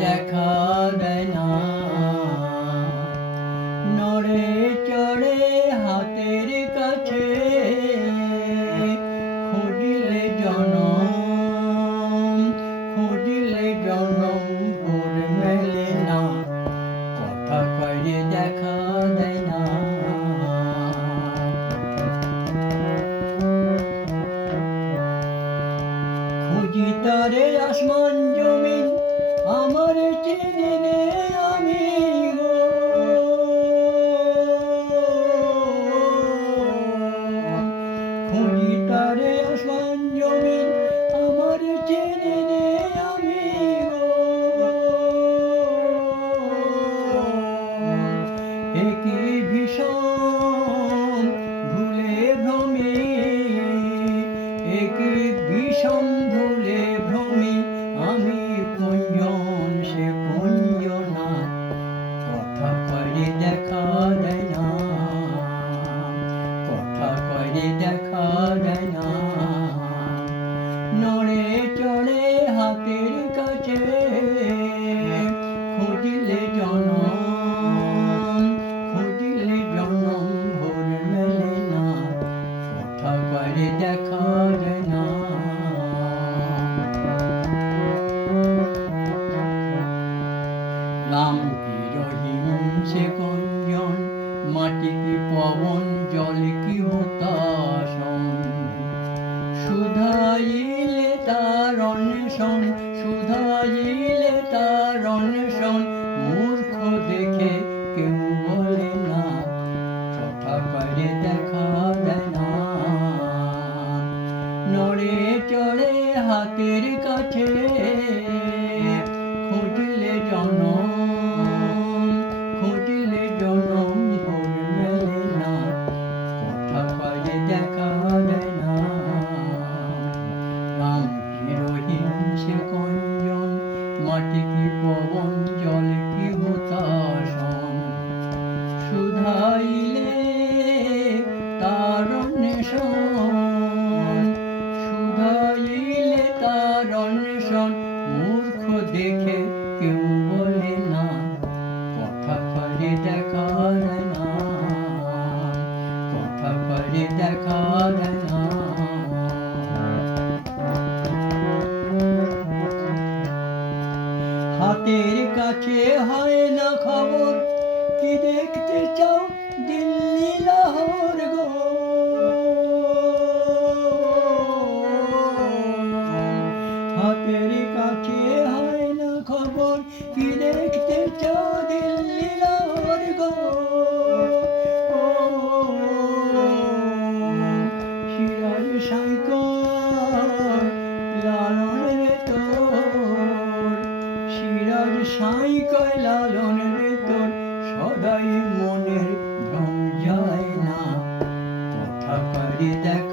দেখা দেয় না নড়ে চড়ে হাতের কাছে খুঁজিলে জনম খুঁজিলে জনম আসমান জমিন আমার চিনি করে দেখা দেয় সুধাইলে তার অন্বেষণ মূর্খ দেখে কেউ বলে না কথা করে দেখা দেয় না। নড়ে চড়ে হাতের কাছে মাটি কি পবন, জল কি হতাশন সুধাইলে তার অন্বেষণ সুধাইলে তার অন্বেষণ। মূর্খ দেখে কেউ বলে না, কথা করে দেখা না কথা করে দেখা না হাতের কাছে হয় না খবর। কি দেখতে চাও দিল্লি, লাহোর গো? হাতের কাছে হয় না খবর। কি দেখতে চাও দিল্লি, লাহোর গো? সাই কয় লালন রে তোর সদাই মনের ভ্রম যায় না। কথা করে দেখ